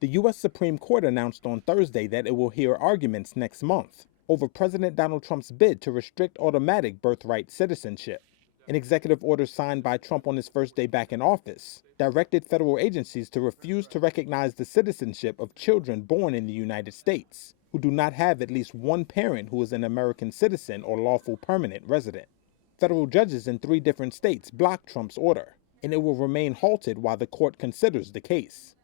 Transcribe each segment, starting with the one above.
The U.S. Supreme Court announced on Thursday that it will hear arguments next month over President Donald Trump's bid to restrict automatic birthright citizenship. An executive order signed by Trump on his first day back in office directed federal agencies to refuse to recognize the citizenship of children born in the United States who do not have at least one parent who is an American citizen or lawful permanent resident. Federal judges in 3 different states blocked Trump's order, and it will remain halted while the court considers the case.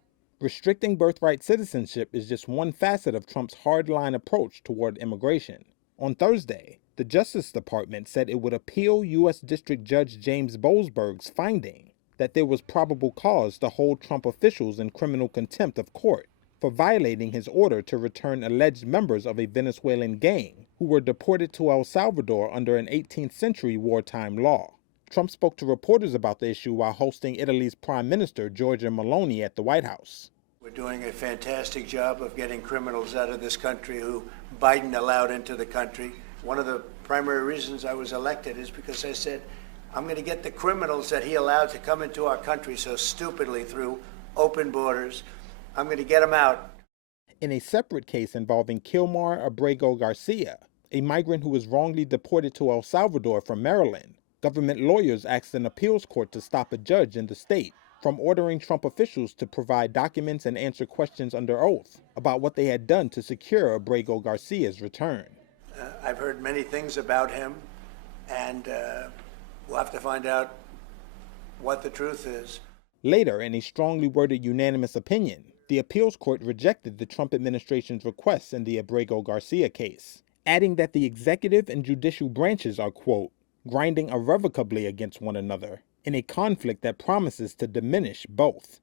Restricting birthright citizenship is just one facet of Trump's hardline approach toward immigration. On Thursday, the Justice Department said it would appeal U.S. District Judge James Boasberg's finding that there was probable cause to hold Trump officials in criminal contempt of court for violating his order to return alleged members of a Venezuelan gang who were deported to El Salvador under an 18th century wartime law. Trump spoke to reporters about the issue while hosting Italy's Prime Minister Giorgia Meloni at the White House. We're doing a fantastic job of getting criminals out of this country who Biden allowed into the country. One of the primary reasons I was elected is because I said, I'm going to get the criminals that he allowed to come into our country so stupidly through open borders. I'm going to get them out. In a separate case involving Kilmar Abrego Garcia, a migrant who was wrongly deported to El Salvador from Maryland, government lawyers asked an appeals court to stop a judge in the state from ordering Trump officials to provide documents and answer questions under oath about what they had done to secure Abrego Garcia's return. I've heard many things about him, and we'll have to find out what the truth is. Later, in a strongly worded unanimous opinion, the appeals court rejected the Trump administration's requests in the Abrego Garcia case, adding that the executive and judicial branches are, quote, grinding irrevocably against one another in a conflict that promises to diminish both.